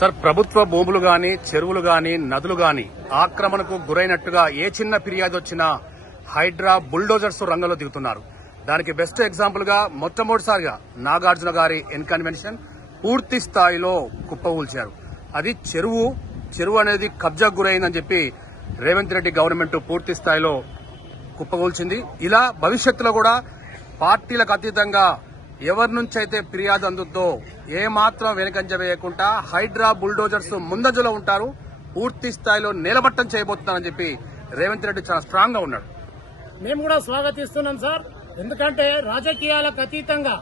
Sir, ప్రభుత్వ భూములు గాని, చెరువులు గాని, నదులు గాని ఆక్రమణకు గురైనట్టుగా ఏ చిన్న ఫిర్యాదు వచ్చినా హైడ్రా బుల్డోజర్స్ రంగంలో దిగుతున్నారు. దానికి బెస్ట్ ఎగ్జాంపుల్ గా మొట్టమొదటిసారిగా నాగార్జున గారి ఎన్కన్వెన్షన్ పూర్తి స్థాయిలో కుప్పకూల్చారు. అది చెరువు అనేది కబ్జాకు గురైందని చెప్పి రేవంత్ రెడ్డి గవర్నమెంట్ పూర్తి స్థాయిలో కుప్పకూల్చింది. ఇలా భవిష్యత్తులో కూడా పార్టీలకు అతీతంగా ఎవరి నుంచి అయితే ఫిర్యాదు అందుద్దో ఏమాత్రం వెనుకంజ వేయకుండా హైడ్రా బుల్డోజర్స్ ముందంజలో ఉంటారు. పూర్తి స్థాయిలో నేలమట్టం చేయబోతున్నారని చెప్పి రేవంత్ రెడ్డి చాలా స్ట్రాంగ్ గా ఉన్నాడు. మేము కూడా స్వాగతిస్తున్నాం సార్. ఎందుకంటే రాజకీయాలకు అతీతంగా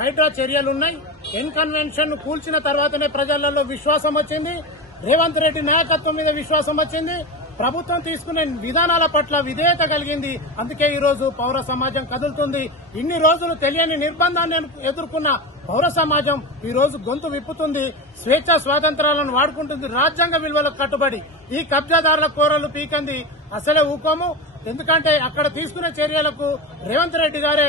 హైడ్రా చర్యలున్నాయి. ఎన్కన్వెన్షన్ కూల్చిన తర్వాతనే ప్రజలలో విశ్వాసం వచ్చింది. రేవంత్ రెడ్డి నాయకత్వం మీద విశ్వాసం వచ్చింది. ప్రభుత్వం తీసుకునే విధానాల పట్ల విధేయత కలిగింది. అందుకే ఈ రోజు పౌర సమాజం కదులుతుంది. ఇన్ని రోజులు తెలియని నిర్బంధాన్ని ఎదుర్కొన్న పౌర సమాజం ఈ రోజు గొంతు విప్పుతుంది. స్వేచ్ఛా స్వాతంత్రాలను వాడుకుంటుంది. రాజ్యాంగ విలువలకు కట్టుబడి ఈ కబ్జాదారుల కోరలు పీకంది అసలే ఊకోము. ఎందుకంటే అక్కడ తీసుకునే చర్యలకు రేవంత్ రెడ్డి గారే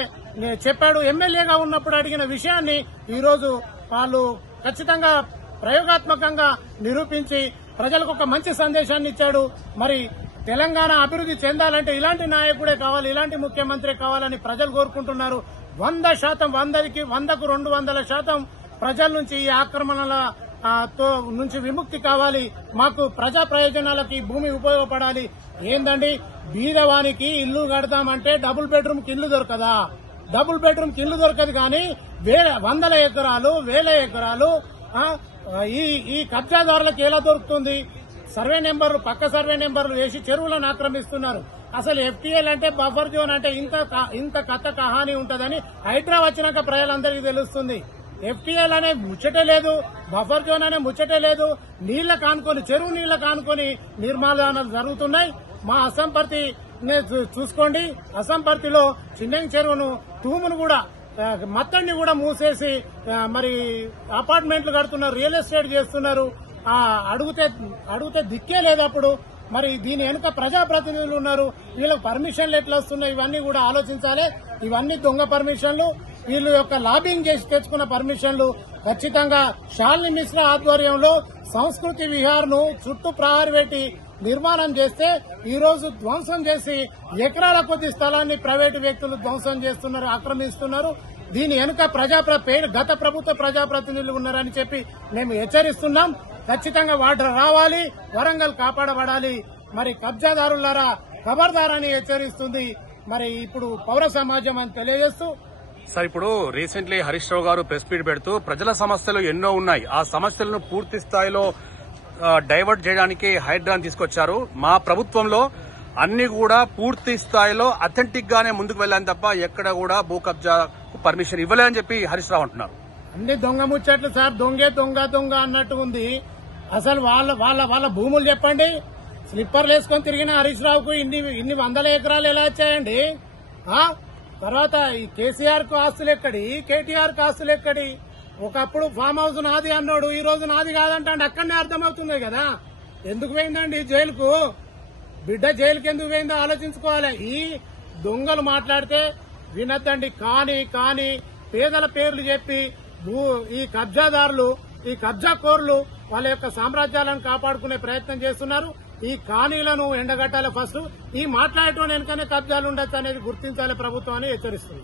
చెప్పాడు. ఎమ్మెల్యేగా ఉన్నప్పుడు అడిగిన విషయాన్ని ఈ రోజు వాళ్ళు ఖచ్చితంగా ప్రయోగాత్మకంగా నిరూపించి ప్రజలకు ఒక మంచి సందేశాన్ని ఇచ్చాడు. మరి తెలంగాణ అభివృద్ది చెందాలంటే ఇలాంటి నాయకుడే కావాలి, ఇలాంటి ముఖ్యమంత్రి కావాలని ప్రజలు కోరుకుంటున్నారు. 100%, 100కి 100కు 200% ప్రజల నుంచి ఈ ఆక్రమణల నుంచి విముక్తి కావాలి. మాకు ప్రజా ప్రయోజనాలకి భూమి ఉపయోగపడాలి. ఏందండి, బీదవానికి ఇల్లు కడతామంటే డబుల్ బెడ్రూమ్ కి ఇల్లు దొరకదా? డబుల్ బెడ్రూమ్ కి ఇల్లు దొరకదు. కానీ వందల ఎకరాలు, వేల ఎకరాలు ఈ కబ్జాదారులకు ఎలా దొరుకుతుంది? సర్వే నెంబర్లు, పక్క సర్వే నెంబర్లు వేసి చెరువులను ఆక్రమిస్తున్నారు. అసలు ఎఫ్టీఎల్ అంటే బఫర్ జోన్ అంటే ఇంత కథ కహాని ఉంటదని హైడ్రా వచ్చినాక ప్రజలందరికీ తెలుస్తుంది. ఎఫ్టీఎల్ అనే ముచ్చటే లేదు, బఫర్ జోన్ అనే ముచ్చటే లేదు. నీళ్ల కానుకొని, చెరువు నీళ్ల కానుకొని నిర్మాణాలు జరుగుతున్నాయి. మా అసంపర్తి చూసుకోండి. అసంపర్తిలో చిన్న చెరువును, తూమును కూడా, మత్తడిని కూడా మూసేసి మరి అపార్ట్మెంట్లు కడుతున్నారు, రియల్ ఎస్టేట్ చేస్తున్నారు. అడిగితే దిక్కే లేదు. అప్పుడు మరి దీని వెనుక ప్రజాప్రతినిధులు ఉన్నారు. వీళ్ళకి పర్మిషన్లు ఎట్లా వస్తున్నాయి ఇవన్నీ కూడా ఆలోచించాలి. ఇవన్నీ దొంగ పర్మిషన్లు. వీళ్ళు యొక్క లాబింగ్ చేసి తెచ్చుకున్న పర్మిషన్లు. ఖచ్చితంగా శాలిని మిశ్రా ఆధ్వర్యంలో సంస్కృతి విహార్ ను చుట్టూ ప్రహారీ పెట్టి నిర్మాణం చేస్తే ఈ రోజు ధ్వంసం చేసి ఎకరాల కొద్ది స్థలాన్ని ప్రైవేటు వ్యక్తులు ధ్వంసం చేస్తున్నారు, ఆక్రమిస్తున్నారు. దీని వెనుక గత ప్రభుత్వ ప్రజాప్రతినిధులు ఉన్నారని చెప్పి మేము హెచ్చరిస్తున్నాం. ఖచ్చితంగా వాటర్ రావాలి, వరంగల్ కాపాడబడాలి. మరి కబ్జాదారులారా ఖబర్దారని హెచ్చరిస్తుంది మరి ఇప్పుడు పౌర సమాజం అని తెలియజేస్తూ. సార్, ఇప్పుడు రీసెంట్లీ హరీష్ రావు గారు ప్రెస్ మీట్ పెడుతూ ప్రజల సమస్యలు ఎన్నో ఉన్నాయి, ఆ సమస్యలను పూర్తి స్థాయిలో డైవర్ట్ చేయడానికి హైడ్రాని తీసుకొచ్చారు. మా ప్రభుత్వంలో అన్ని కూడా పూర్తి స్థాయిలో అథెంటిక్ గానే ముందుకు వెళ్ళాను తప్ప ఎక్కడ కూడా భూ కబ్జా పర్మిషన్ ఇవ్వలేదని చెప్పి హరీష్ రావు అంటున్నారు. అన్ని దొంగ ముచ్చట్లు సార్. దొంగ అన్నట్టు ఉంది. అసలు వాళ్ళ భూములు చెప్పండి. స్లిప్పర్లు వేసుకొని తిరిగిన హరీష్ రావుకు ఇన్ని వందల ఎకరాలు ఎలా వచ్చాయండి? తర్వాత ఈ కేసీఆర్ కు ఆస్తులు ఎక్కడి, కేటీఆర్ కు ఆస్తులు ఎక్కడి? ఒకప్పుడు ఫామ్ హౌస్ నాది అన్నాడు, ఈ రోజు నాది కాదంటే అక్కడనే అర్థమవుతుంది కదా. ఎందుకు పోయిందండి జైలుకు? బిడ్డ జైలుకి ఎందుకు పోయిందో ఆలోచించుకోవాలి. ఈ దొంగలు మాట్లాడితే వినద్దండి. కానీ పేదల పేర్లు చెప్పి ఈ కబ్జాదారులు, ఈ కబ్జాకోర్లు వాళ్ళ యొక్క సామ్రాజ్యాలను కాపాడుకునే ప్రయత్నం చేస్తున్నారు. ఈ కానీలను ఎండగట్టాలి ఫస్ట్. ఈ మాట్లాడటం వెనుకనే కబ్జాలు ఉండొచ్చు అనేది గుర్తించాలి ప్రభుత్వం అని హెచ్చరిస్తుంది.